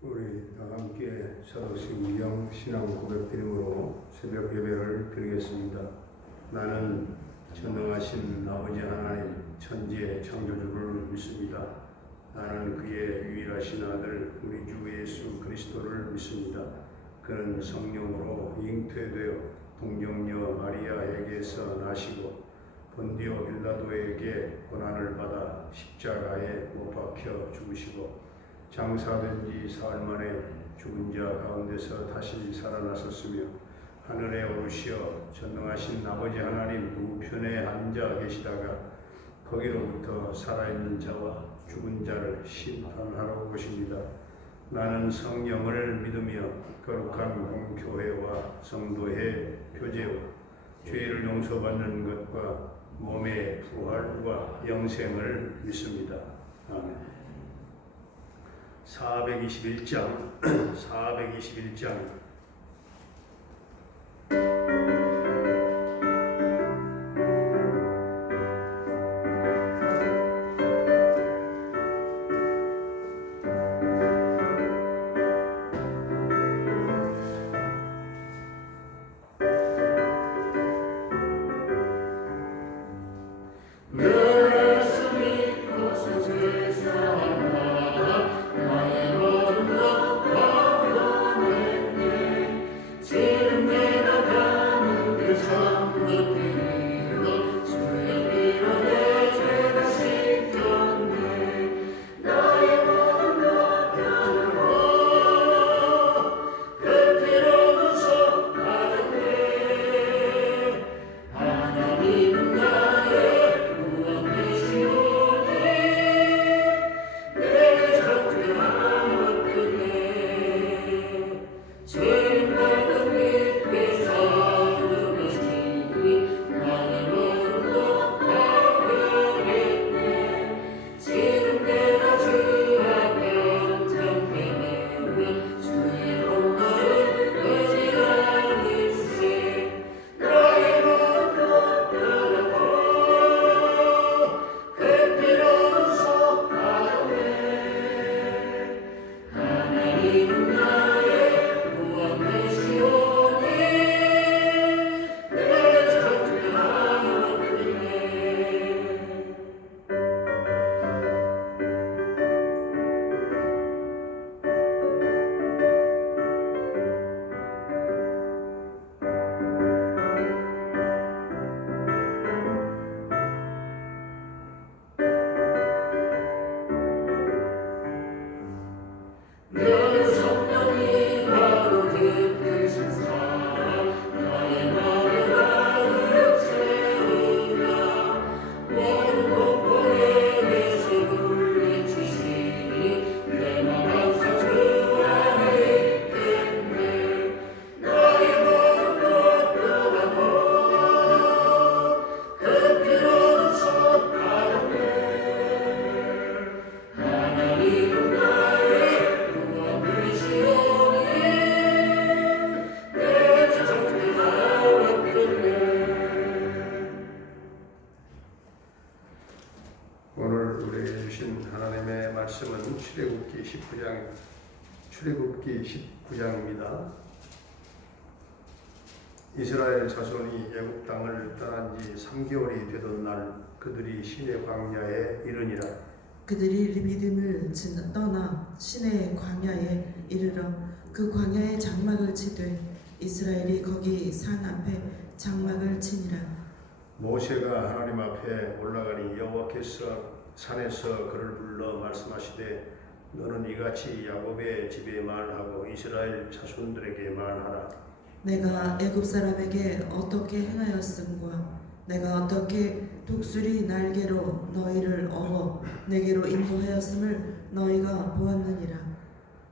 우리 다 함께 사도신경 신앙 고백 드림으로 새벽 예배를 드리겠습니다. 나는 전능하신 아버지 하나님 천지의 창조주를 믿습니다. 나는 그의 유일하신 아들 우리 주 예수 그리스도를 믿습니다. 그는 성령으로 잉태되어 동정녀 마리아에게서 나시고 본디오 빌라도에게 고난을 받아 십자가에 못 박혀 죽으시고 장사된 지 사흘 만에 죽은 자 가운데서 다시 살아나셨으며 하늘에 오르시어 전능하신 아버지 하나님 우편에 앉아 계시다가 거기로부터 살아있는 자와 죽은 자를 심판하러 오십니다. 나는 성령을 믿으며 거룩한 공교회와 성도의 교제와 죄를 용서받는 것과 몸의 부활과 영생을 믿습니다. 아멘. 421장 421장 말씀은 출애굽기 19장입니다. 이스라엘 자손이 애굽 땅을 떠난 지 3개월이 되던 날 그들이 시내 광야에 이르니라. 그들이 르비딤을 떠나 시내 광야에 이르러 그 광야에 장막을 치되 이스라엘이 거기 산 앞에 장막을 치니라. 모세가 하나님 앞에 올라가니 여호와께서 산에서 그를 불러 말씀하시되 너는 이같이 야곱의 집에 말하고 이스라엘 자손들에게 말하라. 내가 애굽 사람에게 어떻게 행하였음과 내가 어떻게 독수리 날개로 너희를 업어 내게로 인도하였음을 너희가 보았느니라.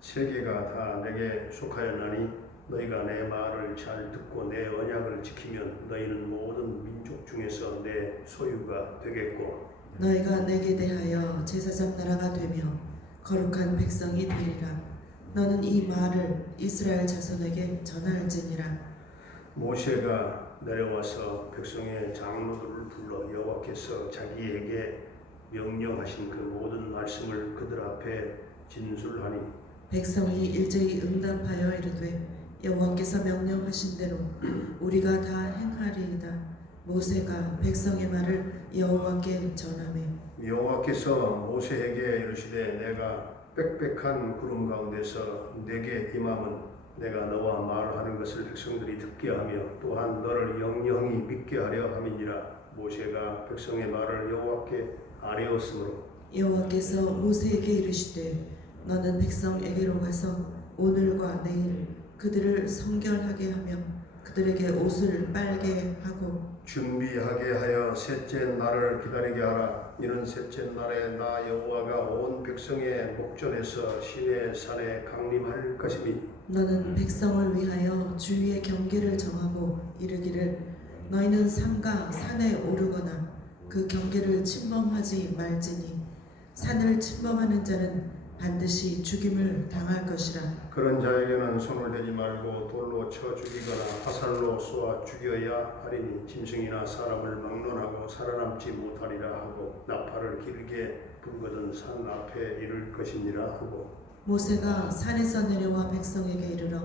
세계가 다 내게 속하였나니 너희가 내 말을 잘 듣고 내 언약을 지키면 너희는 모든 민족 중에서 내 소유가 되겠고 너희가 내게 대하여 제사장 나라가 되며 거룩한 백성이 되리라. 너는 이 말을 이스라엘 자손에게 전할지니라. 모세가 내려와서 백성의 장로들을 불러 여호와께서 자기에게 명령하신 그 모든 말씀을 그들 앞에 진술하니 백성이 일제히 응답하여 이르되 여호와께서 명령하신 대로 우리가 다 행하리이다. 모세가 백성의 말을 여호와께 전하매 여호와께서 모세에게 이르시되 내가 빽빽한 구름 가운데서 내게 임함은 내가 너와 말하는 것을 백성들이 듣게 하며 또한 너를 영영히 믿게 하려 함이니라. 모세가 백성의 말을 여호와께 아뢰었으므로 여호와께서 모세에게 이르시되 너는 백성에게로 가서 오늘과 내일 그들을 성결하게 하며 그들에게 옷을 빨게 하고 준비하게 하여 셋째 날을 기다리게 하라. 이는 셋째 날에 나 여호와가 온 백성의 목전에서 시내 산에 강림할 것이니 너는 백성을 위하여 주위의 경계를 정하고 이르기를 너희는 삼가 산에 오르거나 그 경계를 침범하지 말지니 산을 침범하는 자는 반드시 죽임을 당할 것이라. 그런 자에게는 손을 대지 말고 돌로 쳐 죽이거나 화살로 쏘아 죽여야 하리니 짐승이나 사람을 막론하고 살아남지 못하리라 하고 나팔을 길게 불거든 산 앞에 이를 것이니라 하고 모세가 산에서 내려와 백성에게 이르러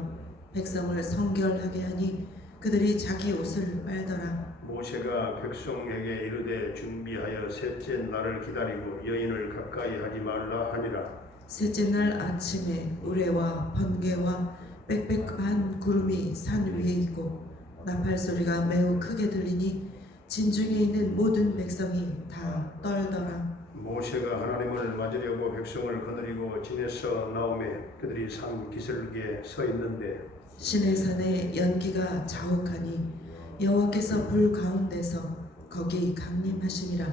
백성을 성결하게 하니 그들이 자기 옷을 빨더라. 모세가 백성에게 이르되 준비하여 셋째 날을 기다리고 여인을 가까이 하지 말라 하니라. 셋째 날 아침에 우레와 번개와 빽빽한 구름이 산 위에 있고 나팔 소리가 매우 크게 들리니 진중에 있는 모든 백성이 다 떨더라. 모세가 하나님을 맞으려고 백성을 거느리고 진에서 나오매 그들이 산 기슭에 서 있는데 시내산에 연기가 자욱하니 여호와께서 불 가운데서 거기 강림하시니라.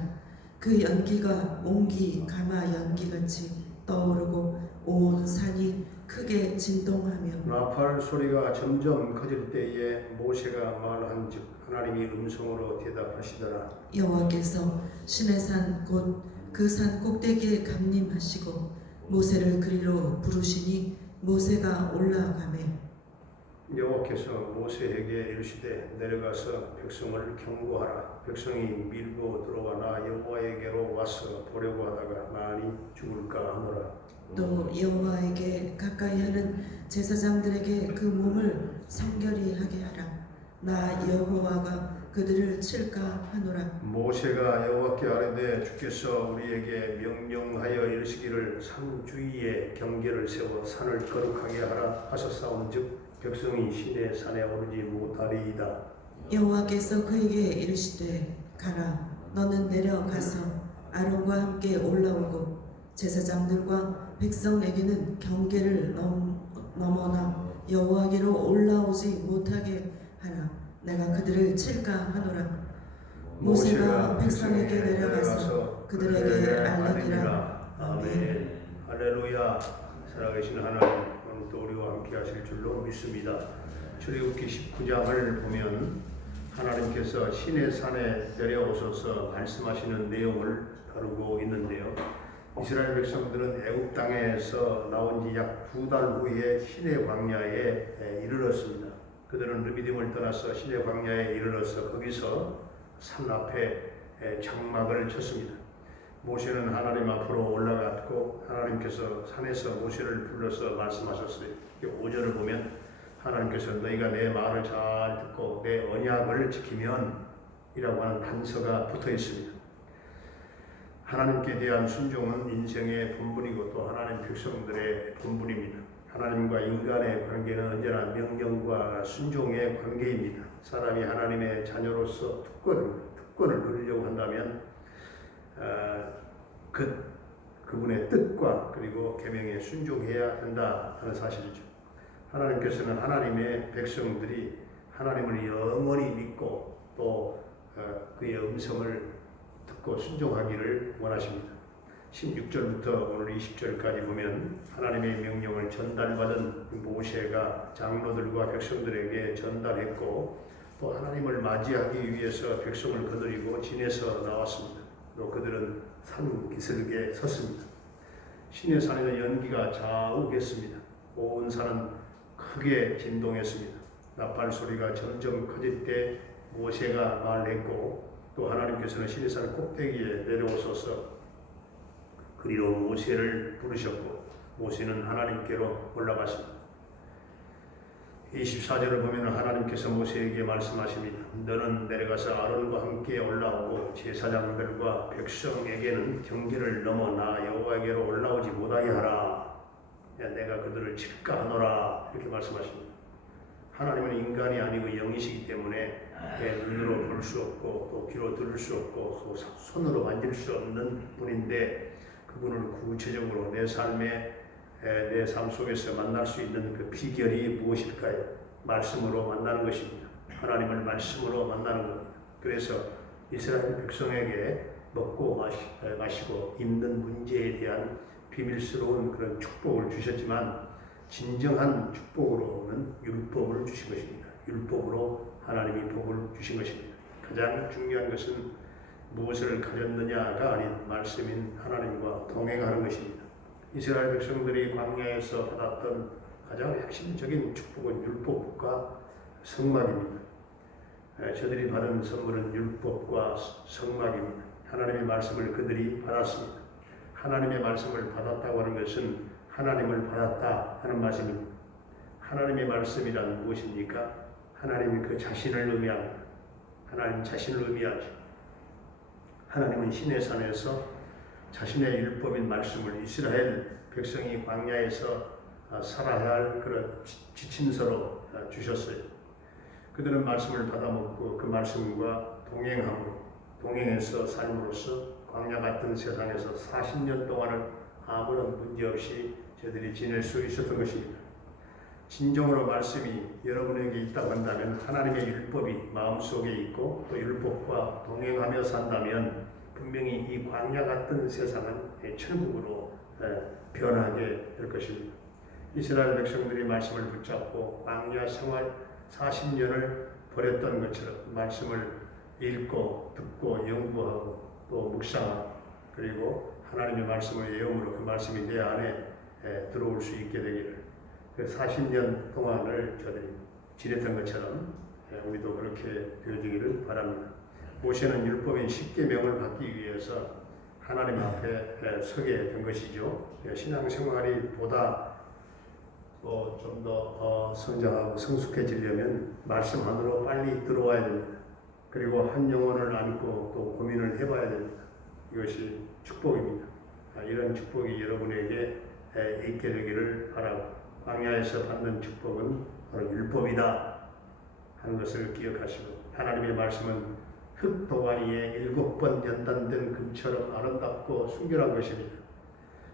그 연기가 옹기 가마 연기같이 떠오르고 온 산이 크게 진동하며 나팔 소리가 점점 커질 때에 모세가 말한즉 하나님이 음성으로 대답하시더라. 여호와께서 시내산 곧 그 산 꼭대기에 강림하시고 모세를 그리로 부르시니 모세가 올라가매 여호와께서 모세에게 이르시되 내려가서 백성을 경고하라. 백성이 밀고 들어와 나 여호와에게로 와서 보려고 하다가 많이 죽을까 하노라. 또 여호와에게 가까이 하는 제사장들에게 그 몸을 성결히 하게 하라. 나 여호와가 그들을 칠까 하노라. 모세가 여호와께 아뢰되 주께서 우리에게 명령하여 이르시기를 산 주위에 경계를 세워 산을 거룩하게 하라 하셨사온즉 백성이 시내 산에 오르지 못하리이다. 여호와께서 그에게 이르시되 가라. 너는 내려가서 아론과 함께 올라오고 제사장들과 백성에게는 경계를 넘어나 여호와께로 올라오지 못하게 하라. 내가 그들을 칠까 하노라. 모세가 백성에게 내려가서 그들에게 알리니라. 아멘. 할렐루야. 살아계신 하나님, 오늘 또 우리와 함께 하실 줄로 믿습니다. 출애굽기 19장을 보면 하나님께서 시내 산에 내려오셔서 말씀하시는 내용을 다루고 있는데요. 이스라엘 백성들은 애굽 땅에서 나온 지 약 2달 후에 시내 광야에 이르렀습니다. 그들은 르비딤을 떠나서 시내 광야에 이르러서 거기서 산 앞에 장막을 쳤습니다. 모세는 하나님 앞으로 올라갔고 하나님께서 산에서 모세를 불러서 말씀하셨어요. 5절을 보면 하나님께서 너희가 내 말을 잘 듣고 내 언약을 지키면 이라고 하는 단서가 붙어 있습니다. 하나님께 대한 순종은 인생의 본분이고 또 하나님 백성들의 본분입니다. 하나님과 인간의 관계는 언제나 명령과 순종의 관계입니다. 사람이 하나님의 자녀로서 특권을 누리려고 한다면 그분의 뜻과 그리고 계명에 순종해야 된다 하는 사실이죠. 하나님께서는 하나님의 백성들이 하나님을 영원히 믿고 또 그의 음성을 듣고 순종하기를 원하십니다. 16절부터 오늘 20절까지 보면 하나님의 명령을 전달받은 모세가 장로들과 백성들에게 전달했고 또 하나님을 맞이하기 위해서 백성을 거느리고 진에서 나왔습니다. 또 그들은 산 기슭에 섰습니다. 시내 산에는 연기가 자욱했습니다. 온 산은 크게 진동했습니다. 나팔 소리가 점점 커질 때 모세가 말했고 또 하나님께서는 시내 산 꼭대기에 내려오셔서 그리로 모세를 부르셨고 모세는 하나님께로 올라갔습니다. 24절을 보면 하나님께서 모세에게 말씀하십니다. 너는 내려가서 아론과 함께 올라오고 제사장들과 백성에게는 경계를 넘어 나 여호와에게로 올라오지 못하게 하라. 내가 그들을 칠까하노라. 이렇게 말씀하십니다. 하나님은 인간이 아니고 영이시기 때문에 눈으로 볼 수 없고 또 귀로 들을 수 없고 또 손으로 만질 수 없는 분인데 그분을 구체적으로 내 삶 속에서 만날 수 있는 그 비결이 무엇일까요? 말씀으로 만나는 것입니다. 하나님을 말씀으로 만나는 겁니다. 그래서 이스라엘 백성에게 먹고 마시고 입는 문제에 대한 비밀스러운 그런 축복을 주셨지만 진정한 축복으로는 율법을 주신 것입니다. 율법으로 하나님이 복을 주신 것입니다. 가장 중요한 것은 무엇을 가졌느냐가 아닌 말씀인 하나님과 동행하는 것입니다. 이스라엘 백성들이 광야에서 받았던 가장 핵심적인 축복은 율법과 성막입니다. 저들이 받은 선물은 율법과 성막입니다. 하나님의 말씀을 그들이 받았습니다. 하나님의 말씀을 받았다고 하는 것은 하나님을 받았다 하는 말씀입니다. 하나님의 말씀이란 무엇입니까? 하나님이 그 자신을 의미합니다. 하나님 자신을 의미하죠. 하나님은 시내산에서 자신의 율법인 말씀을 이스라엘 백성이 광야에서 살아야 할 그런 지침서로 주셨어요. 그들은 말씀을 받아먹고 그 말씀과 동행해서 삶으로써 광야 같은 세상에서 40년 동안을 아무런 문제 없이 저들이 지낼 수 있었던 것입니다. 진정으로 말씀이 여러분에게 있다고 한다면 하나님의 율법이 마음속에 있고 또 율법과 동행하며 산다면 분명히 이 광야 같은 세상은 천국으로 변하게 될 것입니다. 이스라엘 백성들이 말씀을 붙잡고 광야 생활 40년을 보냈던 것처럼 말씀을 읽고 듣고 연구하고 또 묵상하고 그리고 하나님의 말씀을 외움으로 그 말씀이 내 안에 들어올 수 있게 되기를 그 40년 동안을 저들이 지냈던 것처럼 우리도 그렇게 되어지기를 바랍니다. 모세는 율법인 10계명을 받기 위해서 하나님 앞에 서게 된 것이죠. 신앙생활이 보다 좀 더 성장하고 성숙해지려면 말씀 안으로 빨리 들어와야 됩니다. 그리고 한 영혼을 안고 또 고민을 해봐야 됩니다. 이것이 축복입니다. 이런 축복이 여러분에게 있게 되기를 바라고 광야에서 받는 축복은 바로 율법이다 하는 것을 기억하시고 하나님의 말씀은 흙도가니 위에 7번 연단된 금처럼 아름답고 순결한 것입니다.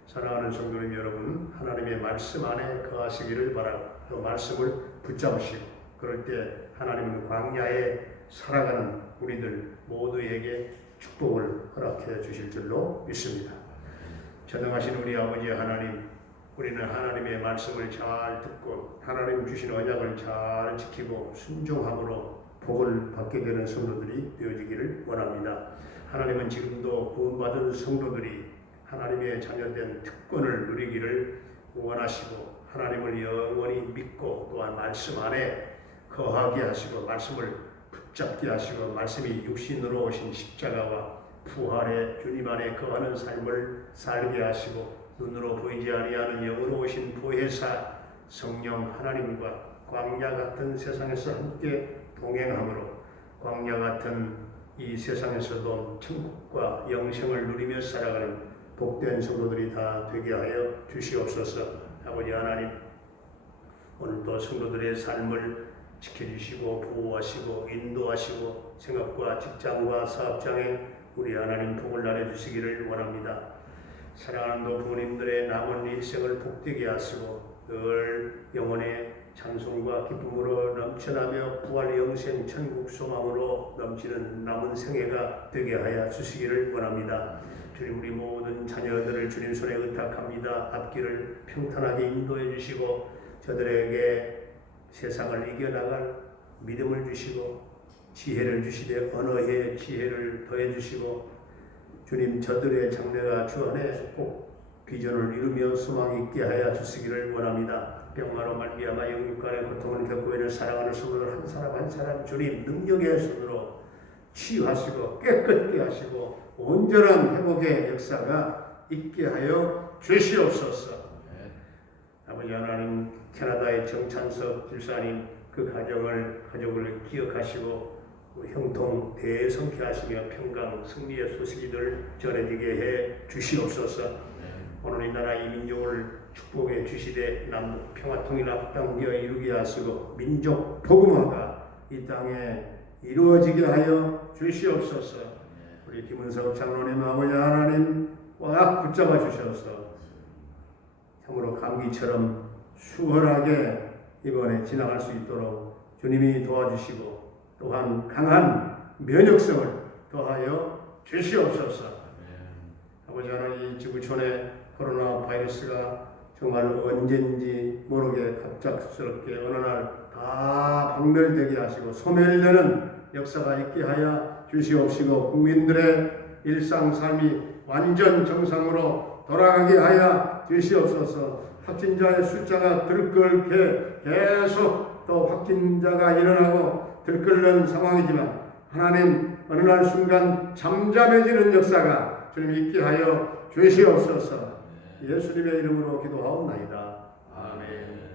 사랑하는 성도님 여러분, 하나님의 말씀 안에 거하시기를 바라고 또 말씀을 붙잡으시고 그럴 때 하나님은 광야에 살아가는 우리들 모두에게 축복을 허락해 주실 줄로 믿습니다. 전능하신 우리 아버지 하나님, 우리는 하나님의 말씀을 잘 듣고 하나님 주신 언약을 잘 지키고 순종함으로 복을 받게 되는 성도들이 되어지기를 원합니다. 하나님은 지금도 구원받은 성도들이 하나님의 자녀된 특권을 누리기를 원하시고 하나님을 영원히 믿고 또한 말씀 안에 거하게 하시고 말씀을 붙잡게 하시고 말씀이 육신으로 오신 십자가와 부활의 주님 안에 거하는 삶을 살게 하시고 눈으로 보이지 아니하는 영으로 오신 보혜사 성령 하나님과 광야 같은 세상에서 함께 동행함으로 광야 같은 이 세상에서도 천국과 영생을 누리며 살아가는 복된 성도들이 다 되게 하여 주시옵소서. 아버지 하나님, 오늘도 성도들의 삶을 지켜주시고 보호하시고 인도하시고 생업과 직장과 사업장에 우리 하나님 복을 나눠주시기를 원합니다. 사랑하는 부모님들의 남은 일생을 복되게 하시고 늘 영혼의 찬송과 기쁨으로 넘쳐나며 부활 영생 천국 소망으로 넘치는 남은 생애가 되게 하여 주시기를 원합니다. 주님, 우리 모든 자녀들을 주님 손에 의탁합니다. 앞길을 평탄하게 인도해 주시고 저들에게 세상을 이겨나갈 믿음을 주시고 지혜를 주시되 언어의 지혜를 더해 주시고 주님, 저들의 장래가 주 안에 꼭 비전을 이루며 소망 있게 하여 주시기를 원합니다. 병마로 말미암아 영육간의 고통을 겪고 있는 사랑하는 성도들 한 사람 한 사람 주님 능력의 손으로 치유하시고 깨끗게 하시고 온전한 회복의 역사가 있게 하여 주시옵소서. 아버지 하나님, 캐나다의 정찬석 집사님 그 가족을 기억하시고 형통 대성케하시며 평강 승리의 소식이들 전해지게 해 주시옵소서. 오늘 이 나라 이 민족을 축복해 주시되 남북 평화 통일합 당겨 이루게 하시고 민족 복음화가 이 땅에 이루어지게 하여 주시옵소서. 우리 김은석 장로님 아버지 하나님 꽉 붙잡아 주셔서 참으로 감기처럼 수월하게 이번에 지나갈 수 있도록 주님이 도와주시고 또한 강한 면역성을 더하여 주시옵소서. 아버지 하나님, 이 지구촌에 코로나 바이러스가 정말 언제인지 모르게 갑작스럽게 어느 날 다 박멸되게 하시고 소멸되는 역사가 있게 하여 주시옵시고 국민들의 일상 삶이 완전 정상으로 돌아가게 하여 주시옵소서. 확진자의 숫자가 들끓게 계속 또 확진자가 일어나고 들끓는 상황이지만 하나님 어느 날 순간 잠잠해지는 역사가 주님 있게 하여 주시옵소서. 예수님의 이름으로 기도하옵나이다. 아멘.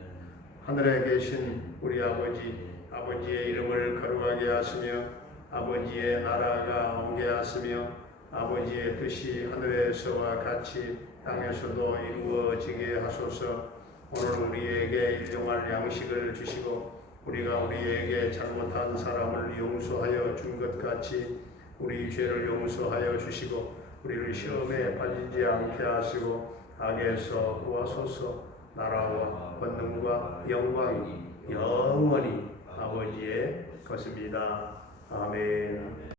하늘에 계신 우리 아버지의 이름을 거룩하게 하시며 아버지의 나라가 오게 하시며 아버지의 뜻이 하늘에서와 같이 땅에서도 이루어지게 하소서. 오늘 우리에게 일용할 양식을 주시고 우리가 우리에게 잘못한 사람을 용서하여 준 것 같이 우리 죄를 용서하여 주시고 우리를 시험에 빠지지 않게 하시고 악에서 구하소서. 나라와 권능과 영광이 영원히 아버지의 것입니다. 아멘.